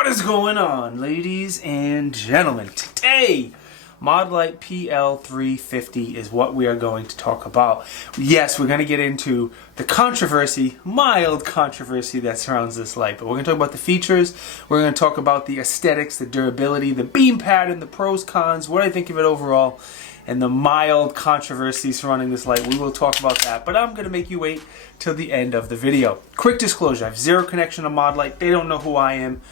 What is going on, ladies and gentlemen? Today, Modlite PL350 is what we are going to talk about. Yes, we're going to get into the controversy, mild controversy that surrounds this light, but we're going to talk about the features, we're going to talk about the aesthetics, the durability, the beam pattern, the pros, cons, what I think of it overall, and the mild controversy surrounding this light. We will talk about that, but I'm going to make you wait till the end of the video. Quick disclosure, I have zero connection to Modlite. They don't know who I am.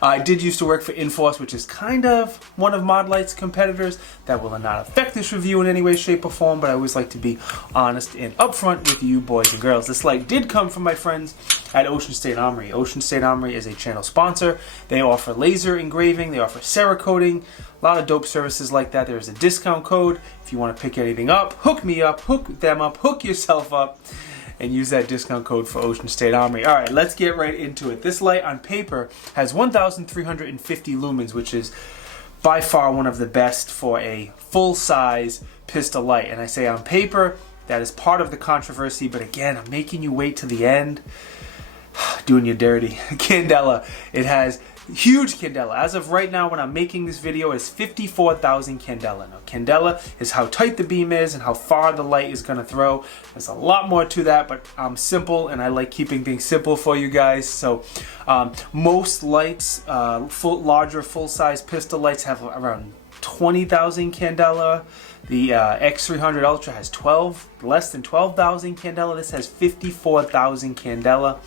I did used to work for Inforce, which is kind of one of Modlite's competitors. That will not affect this review in any way, shape, or form, but I always like to be honest and upfront with you boys and girls. This light did come from my friends at Ocean State Armory. Ocean State Armory is a channel sponsor. They offer laser engraving, they offer Cerakoting, a lot of dope services like that. There's a discount code if you want to pick anything up. Hook me up, hook them up, hook yourself up, and use that discount code for Ocean State Armory. All right, let's get right into it. This light on paper has 1,350 lumens, which is by far one of the best for a full-size pistol light. And I say on paper, that is part of the controversy, but again, I'm making you wait to the end. Doing you dirty. Candela, it has huge candela. As of right now, when I'm making this video, it's 54,000 candela. Now, candela is how tight the beam is and how far the light is going to throw. There's a lot more to that, but I'm simple and I like keeping things simple for you guys. So most lights, larger full-size pistol lights have around 20,000 candela. The X300 Ultra has less than 12,000 candela. This has 54,000 candela,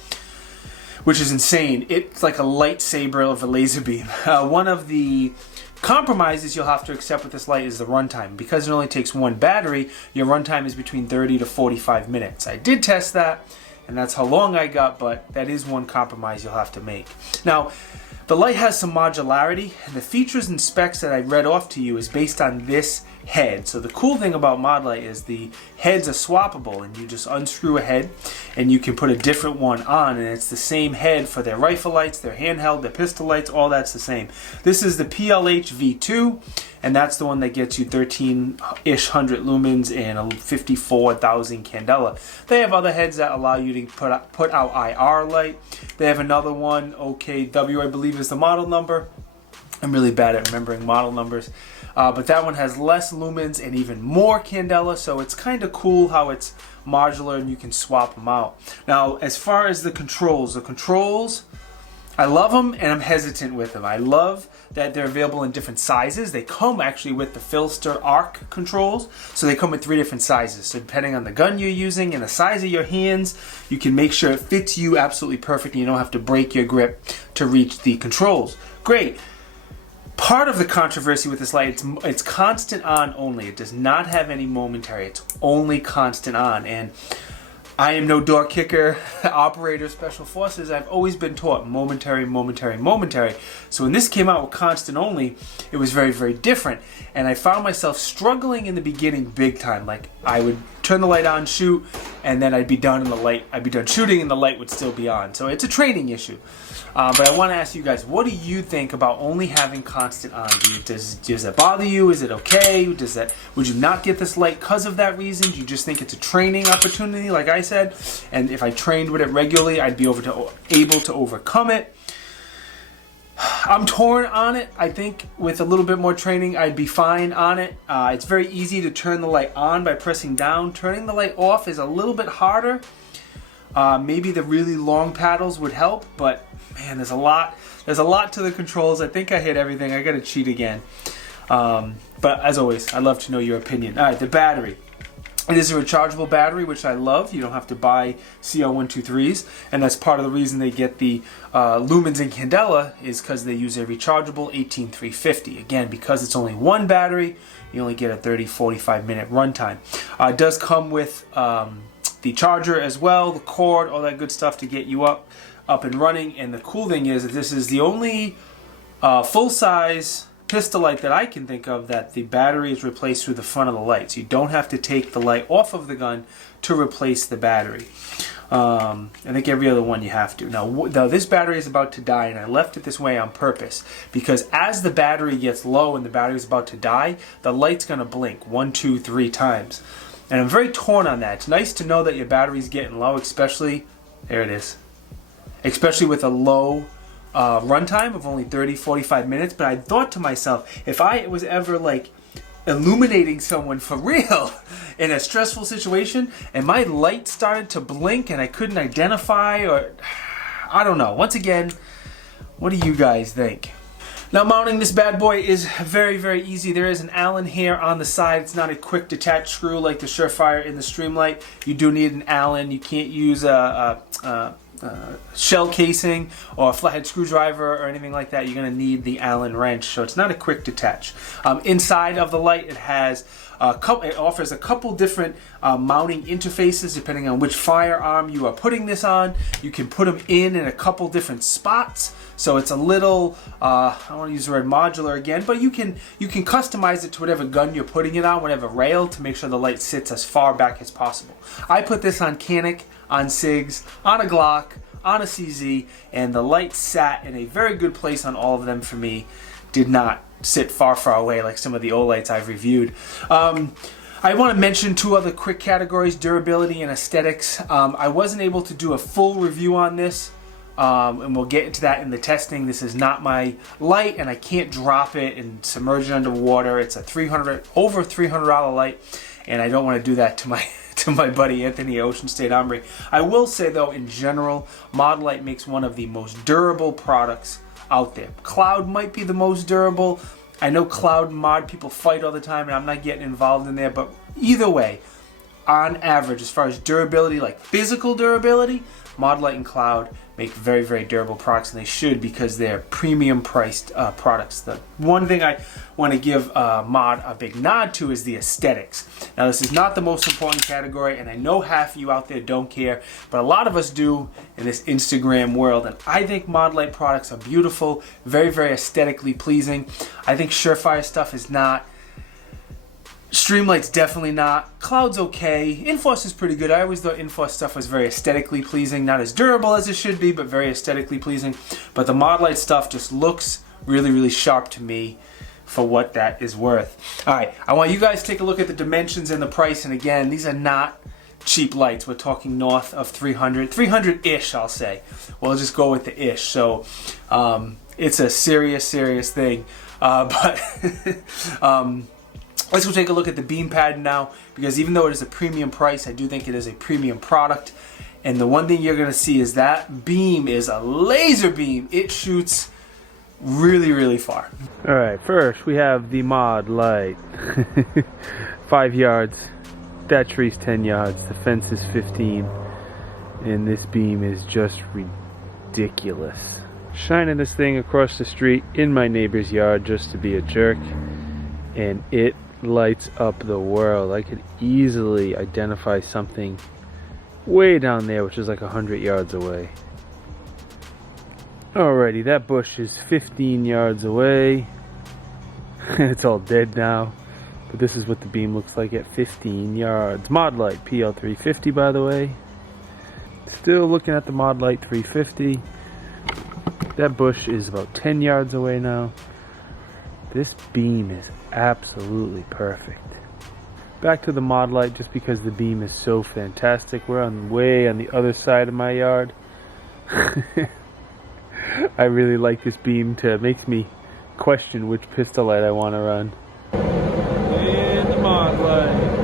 which is insane. It's like a lightsaber of a laser beam. One of the compromises you'll have to accept with this light is the runtime. Because it only takes one battery, your runtime is between 30 to 45 minutes. I did test that, and that's how long I got, but that is one compromise you'll have to make. Now, the light has some modularity, and the features and specs that I read off to you is based on this head. So the cool thing about Modlite is the heads are swappable, and you just unscrew a head and you can put a different one on, and it's the same head for their rifle lights, their handheld, their pistol lights, all that's the same. This is the PLH-V2, and that's the one that gets you 13-ish hundred lumens and 54,000 candela. They have other heads that allow you to put out IR light. They have another one, OKW I believe is the model number. I'm really bad at remembering model numbers. But that one has less lumens and even more candela, so it's kind of cool how it's modular and you can swap them out. Now, as far as the controls, I love them and I'm hesitant with them. I love that they're available in different sizes. They come actually with the Filster arc controls, so they come with 3 different sizes. So depending on the gun you're using and the size of your hands, you can make sure it fits you absolutely perfect and you don't have to break your grip to reach the controls. Great. Part of the controversy with this light, it's constant on only. It does not have any momentary. It's only constant on. And I am no door kicker, operator, special forces. I've always been taught momentary, momentary, momentary. So when this came out with constant only, it was very, very different. And I found myself struggling in the beginning big time. Like I would turn the light on, shoot, and then I'd be done shooting and the light would still be on. So it's a training issue. But I want to ask you guys, what do you think about only having constant on? Does that bother you? Is it okay? Would you not get this light because of that reason? Do you just think it's a training opportunity, like I said? And if I trained with it regularly, I'd be able to overcome it. I'm torn on it. I think with a little bit more training, I'd be fine on it. It's very easy to turn the light on by pressing down. Turning the light off is a little bit harder. Maybe the really long paddles would help, but man, there's a lot to the controls. I think I hit everything. I gotta cheat again. But as always, I'd love to know your opinion. All right, the battery. It is a rechargeable battery, which I love. You don't have to buy CL123s, and that's part of the reason they get the lumens and candela is because they use a rechargeable 18350. Again, because it's only one battery, you only get a 30-45 minute runtime. It does come with the charger as well, the cord, all that good stuff to get you up and running. And the cool thing is that this is the only full-size pistol light that I can think of that the battery is replaced through the front of the light. So you don't have to take the light off of the gun to replace the battery. I think every other one you have to. Now this battery is about to die, and I left it this way on purpose because as the battery gets low and the battery is about to die, the light's going to blink 1, 2, 3 times. And I'm very torn on that. It's nice to know that your battery's getting low, especially, there it is, especially with a low runtime of only 30-45 minutes, but I thought to myself, if I was ever like illuminating someone for real in a stressful situation and my light started to blink and I couldn't identify, or I don't know. Once again, what do you guys think? Now, mounting this bad boy is very, very easy. There is an Allen here on the side. It's not a quick detach screw like the Surefire in the Streamlight. You do need an Allen. You can't use a shell casing or a flathead screwdriver or anything like that. You're going to need the Allen wrench, so it's not a quick detach. Inside of the light, it has it offers a couple different mounting interfaces depending on which firearm you are putting this on. You can put them in a couple different spots, so it's a little I don't want to use the word modular again, but you can customize it to whatever gun you're putting it on, whatever rail, to make sure the light sits as far back as possible. I put this on Canik, on SIGs, on a Glock, on a CZ, and the light sat in a very good place on all of them for me. Did not sit far, far away like some of the old lights I've reviewed. I want to mention two other quick categories, durability and aesthetics. I wasn't able to do a full review on this, and we'll get into that in the testing. This is not my light, and I can't drop it and submerge it underwater. It's a over $300 light, and I don't want to do that to my buddy Anthony Ocean State Ombre. I will say though, in general, Modlite makes one of the most durable products out there. Cloud might be the most durable. I know Cloud and Mod people fight all the time, and I'm not getting involved in there, but either way, on average, as far as durability, like physical durability, Modlite and Cloud make very, very durable products, and they should, because they're premium priced products. The one thing I want to give Mod a big nod to is the aesthetics. Now, this is not the most important category, and I know half of you out there don't care, but a lot of us do in this Instagram world, and I think Modlite products are beautiful, very, very aesthetically pleasing. I think Surefire stuff is not. Streamlight's definitely not. Cloud's okay. Enforce is pretty good. I always thought Enforce stuff was very aesthetically pleasing. Not as durable as it should be, but very aesthetically pleasing. But the Modlite stuff just looks really, really sharp to me for what that is worth. Alright, I want you guys to take a look at the dimensions and the price. And again, these are not cheap lights. We're talking north of 300. 300-ish, I'll say. We'll just go with the ish. So, it's a serious, serious thing. Let's go take a look at the beam pad now, because even though it is a premium price, I do think it is a premium product. And the one thing you're going to see is that beam is a laser beam. It shoots really, really far. Alright, first we have the Modlite. 5 yards. That tree's 10 yards. The fence is 15. And this beam is just ridiculous. Shining this thing across the street in my neighbor's yard just to be a jerk. And it lights up the world. I could easily identify something way down there, which is like 100 yards away. Alrighty, that bush is 15 yards away. It's all dead now, but this is what the beam looks like at 15 yards. Modlite PL350, by the way. Still looking at the Modlite 350. That bush is about 10 yards away now. This beam is absolutely perfect. Back to the Modlite, just because the beam is so fantastic. We're way on the other side of my yard. I really like this beam. Makes me question which pistol light I want to run. And the Modlite.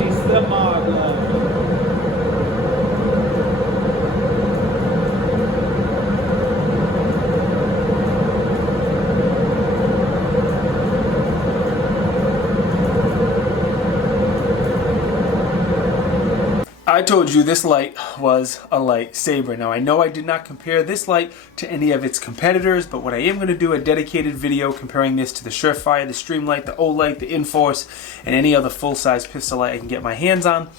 It's the Modlite. I told you this light was a lightsaber. Now, I know I did not compare this light to any of its competitors, but what I am going to do a dedicated video comparing this to the Surefire, the Streamlight, the Olight, the Enforce, and any other full-size pistol light I can get my hands on.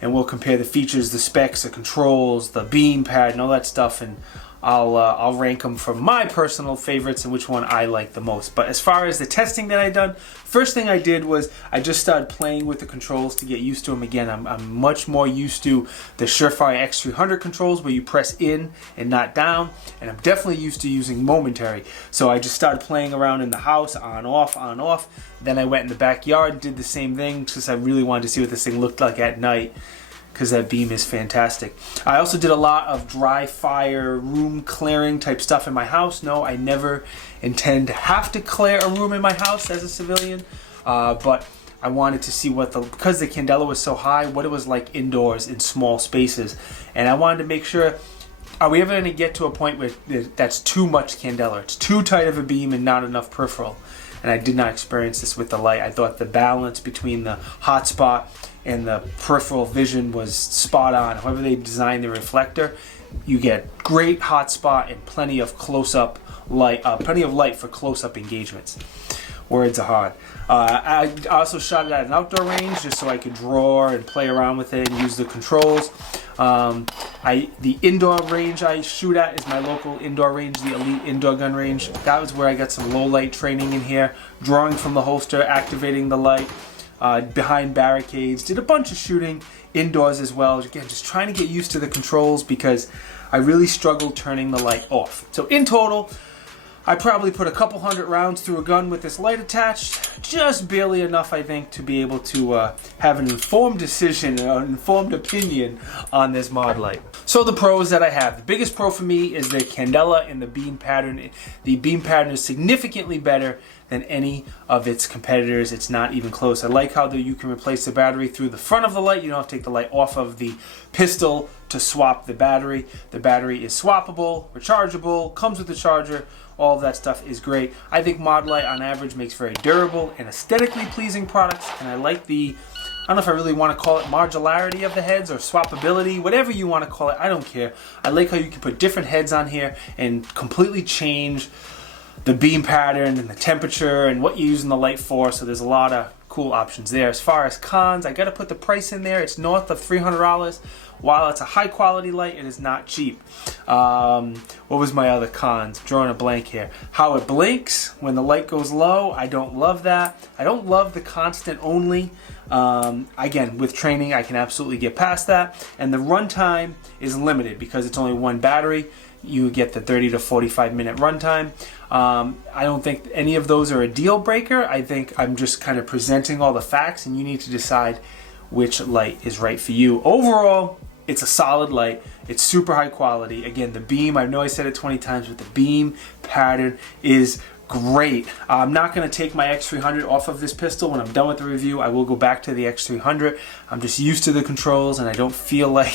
And we'll compare the features, the specs, the controls, the beam pad, and all that stuff. And I'll rank them from my personal favorites and which one I like the most. But as far as the testing that I done, first thing I did was I just started playing with the controls to get used to them. Again, I'm much more used to the Surefire X300 controls where you press in and not down, and I'm definitely used to using momentary. So I just started playing around in the house, on off, on off. Then I went in the backyard and did the same thing because I really wanted to see what this thing looked like at night, because that beam is fantastic. I also did a lot of dry fire room clearing type stuff in my house. No, I never intend to have to clear a room in my house as a civilian, but I wanted to see what because the candela was so high, what it was like indoors in small spaces. And I wanted to make sure, are we ever going to get to a point where that's too much candela? It's too tight of a beam and not enough peripheral. And I did not experience this with the light. I thought the balance between the hotspot and the peripheral vision was spot on. However they designed the reflector, you get great hotspot and plenty of close-up light, plenty of light for close-up engagements. Words are hard. I also shot it at an outdoor range just so I could draw and play around with it and use the controls. The indoor range I shoot at is my local indoor range, the Elite Indoor Gun Range. That was where I got some low light training in here, drawing from the holster, activating the light, behind barricades, did a bunch of shooting indoors as well. Again, just trying to get used to the controls because I really struggled turning the light off. So in total, I probably put a couple hundred rounds through a gun with this light attached, just barely enough, I think, to be able to have an informed decision, an informed opinion on this Modlite. So the pros that I have. The biggest pro for me is the candela and the beam pattern. The beam pattern is significantly better than any of its competitors. It's not even close. I like how you can replace the battery through the front of the light. You don't have to take the light off of the pistol to swap the battery. The battery is swappable, rechargeable, comes with a charger. All of that stuff is great. I think Modlite on average makes very durable and aesthetically pleasing products, and I like the, I don't know if I really want to call it modularity of the heads or swappability, whatever you want to call it, I don't care. I like how you can put different heads on here and completely change the beam pattern and the temperature and what you're using the light for, so there's a lot of cool options there. As far as cons, I gotta put the price in there. It's north of $300. While it's a high quality light, it is not cheap. What was my other cons? Drawing a blank here. How it blinks when the light goes low, I don't love that. I don't love the constant only. Again, with training, I can absolutely get past that. And the runtime is limited because it's only one battery. You get the 30 to 45 minute runtime. I don't think any of those are a deal breaker. I think I'm just kind of presenting all the facts and you need to decide which light is right for you. Overall, it's a solid light. It's super high quality. Again, the beam, I know I said it 20 times, but the beam pattern is great. I'm not going to take my X300 off of this pistol. When I'm done with the review, I will go back to the X300. I'm just used to the controls and I don't feel like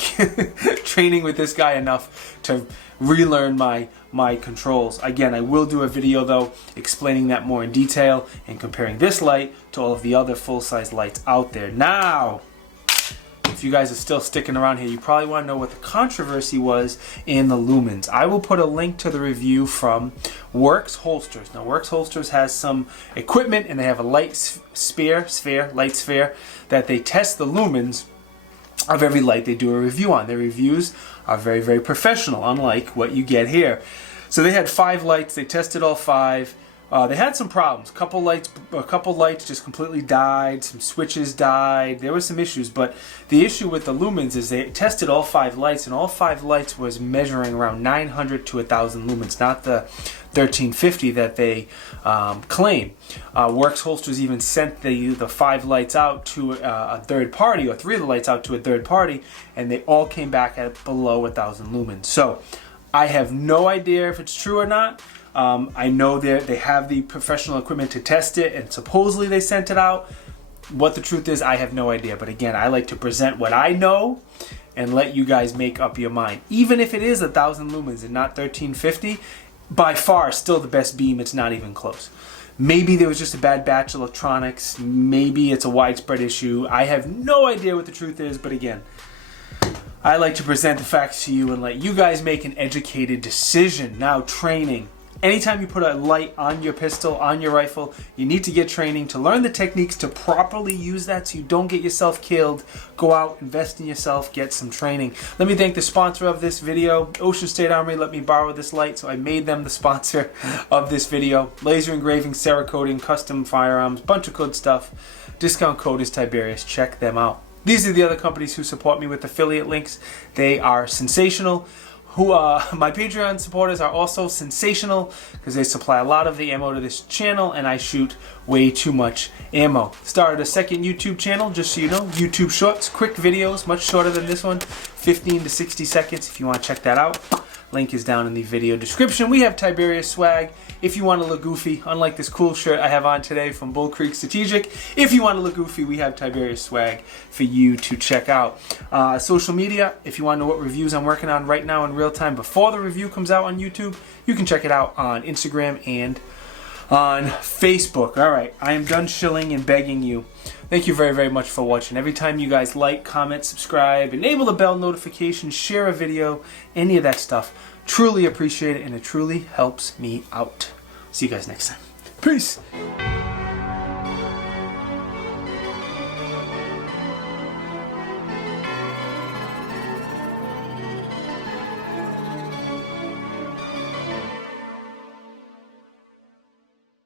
training with this guy enough to relearn my controls. Again, I will do a video though explaining that more in detail and comparing this light to all of the other full-size lights out there. Now, if you guys are still sticking around here, you probably want to know what the controversy was in the lumens. I will put a link to the review from Works Holsters. Now, Works Holsters has some equipment and they have a light sphere that they test the lumens of every light they do a review on. Their reviews are very, very professional, unlike what you get here. So they had 5 lights. They tested all 5. They had some problems. A couple lights just completely died. Some switches died. There were some issues, but the issue with the lumens is they tested all 5 lights, and all 5 lights was measuring around 900 to 1,000 lumens, not the 1350 that they claim. Works Holsters even sent the 5 lights out to a third party, or 3 of the lights out to a third party, and they all came back at below 1,000 lumens. So I have no idea if it's true or not. I know they have the professional equipment to test it, and supposedly they sent it out. What the truth is, I have no idea. But again, I like to present what I know and let you guys make up your mind. Even if it is 1,000 lumens and not 1350, by far still the best beam. It's not even close. Maybe there was just a bad batch of electronics. Maybe it's a widespread issue. I have no idea what the truth is, but again, I like to present the facts to you and let you guys make an educated decision. Now, training. Anytime you put a light on your pistol, on your rifle, you need to get training to learn the techniques to properly use that so you don't get yourself killed. Go out, invest in yourself, get some training. Let me thank the sponsor of this video. Ocean State Armory let me borrow this light, so I made them the sponsor of this video. Laser engraving, Cerakoting, custom firearms, bunch of good stuff. Discount code is Tiberious. Check them out. These are the other companies who support me with affiliate links. They are sensational. My Patreon supporters are also sensational because they supply a lot of the ammo to this channel, and I shoot way too much ammo. Started a second YouTube channel, just so you know, YouTube Shorts, quick videos, much shorter than this one, 15 to 60 seconds if you want to check that out. Link is down in the video description. We have Tiberious swag if you want to look goofy, unlike this cool shirt I have on today from Bull Creek Strategic. If you want to look goofy, we have Tiberious swag for you to check out. Social media, if you want to know what reviews I'm working on right now in real time before the review comes out on YouTube, you can check it out on Instagram and on Facebook. All right, I am done shilling and begging you. Thank you very, very much for watching. Every time you guys like, comment, subscribe, enable the bell notification, share a video, any of that stuff, truly appreciate it, and it truly helps me out. See you guys next time. Peace.